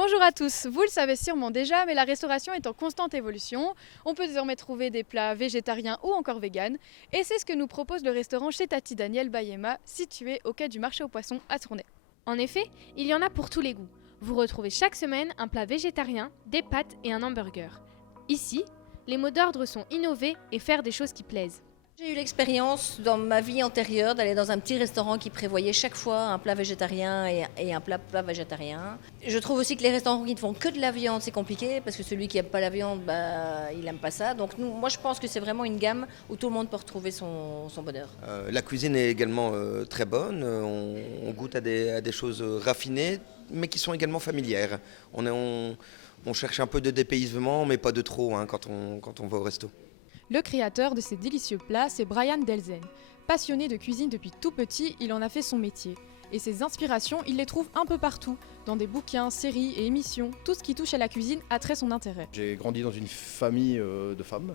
Bonjour à tous, vous le savez sûrement déjà, mais la restauration est en constante évolution. On peut désormais trouver des plats végétariens ou encore véganes. Et c'est ce que nous propose le restaurant chez Tati Daniel Bayema, situé au quai du marché aux poissons à Tournai. En effet, il y en a pour tous les goûts. Vous retrouvez chaque semaine un plat végétarien, des pâtes et un hamburger. Ici, les mots d'ordre sont innover et faire des choses qui plaisent. J'ai eu l'expérience dans ma vie antérieure d'aller dans un petit restaurant qui prévoyait chaque fois un plat végétarien et un plat pas végétarien. Je trouve aussi que les restaurants qui ne font que de la viande, c'est compliqué parce que celui qui n'aime pas la viande, il n'aime pas ça. Donc moi je pense que c'est vraiment une gamme où tout le monde peut retrouver son bonheur. La cuisine est également très bonne, on goûte à des choses raffinées mais qui sont également familières. On cherche un peu de dépaysement mais pas de trop quand on va au resto. Le créateur de ces délicieux plats, c'est Brian Delzen. Passionné de cuisine depuis tout petit, il en a fait son métier. Et ses inspirations, il les trouve un peu partout, dans des bouquins, séries et émissions. Tout ce qui touche à la cuisine attrait son intérêt. J'ai grandi dans une famille de femmes.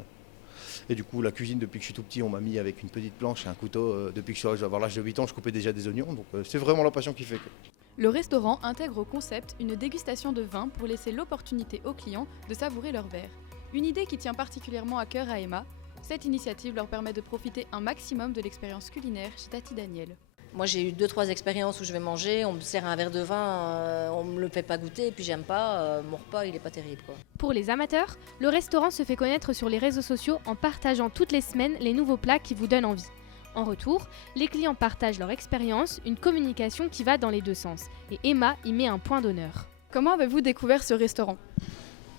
Et du coup, la cuisine, depuis que je suis tout petit, on m'a mis avec une petite planche et un couteau. Depuis que je dois avoir l'âge de 8 ans, je coupais déjà des oignons. Donc c'est vraiment la passion qui fait que... Le restaurant intègre au concept une dégustation de vin pour laisser l'opportunité aux clients de savourer leur verre. Une idée qui tient particulièrement à cœur à Emma. Cette initiative leur permet de profiter un maximum de l'expérience culinaire chez Tati Daniel. Moi j'ai eu 2-3 expériences où je vais manger, on me sert un verre de vin, on me le fait pas goûter et puis j'aime pas, mon repas il est pas terrible quoi. Pour les amateurs, le restaurant se fait connaître sur les réseaux sociaux en partageant toutes les semaines les nouveaux plats qui vous donnent envie. En retour, les clients partagent leur expérience, une communication qui va dans les deux sens. Et Emma y met un point d'honneur. Comment avez-vous découvert ce restaurant ?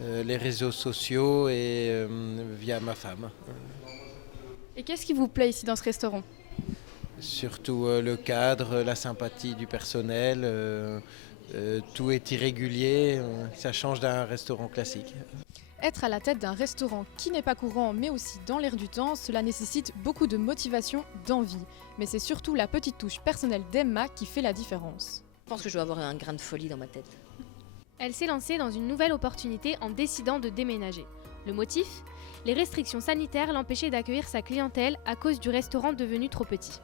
Les réseaux sociaux et via ma femme. Et qu'est-ce qui vous plaît ici dans ce restaurant ? Surtout le cadre, la sympathie du personnel, tout est irrégulier, ça change d'un restaurant classique. Être à la tête d'un restaurant qui n'est pas courant mais aussi dans l'air du temps, cela nécessite beaucoup de motivation, d'envie. Mais c'est surtout la petite touche personnelle d'Emma qui fait la différence. Je pense que je dois avoir un grain de folie dans ma tête. Elle s'est lancée dans une nouvelle opportunité en décidant de déménager. Le motif ? Les restrictions sanitaires l'empêchaient d'accueillir sa clientèle à cause du restaurant devenu trop petit.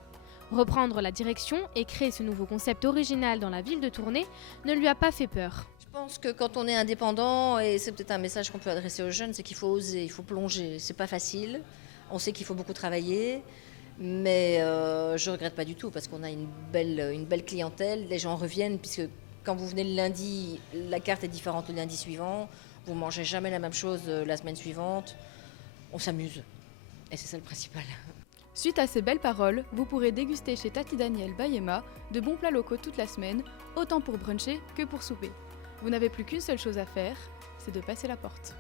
Reprendre la direction et créer ce nouveau concept original dans la ville de Tournai ne lui a pas fait peur. Je pense que quand on est indépendant, et c'est peut-être un message qu'on peut adresser aux jeunes, c'est qu'il faut oser, il faut plonger. C'est pas facile, on sait qu'il faut beaucoup travailler, mais je regrette pas du tout parce qu'on a une belle clientèle, les gens reviennent puisque quand vous venez le lundi, la carte est différente le lundi suivant, vous mangez jamais la même chose la semaine suivante, on s'amuse et c'est ça le principal. Suite à ces belles paroles, vous pourrez déguster chez Tati Daniel Bayema de bons plats locaux toute la semaine, autant pour bruncher que pour souper. Vous n'avez plus qu'une seule chose à faire, c'est de passer la porte.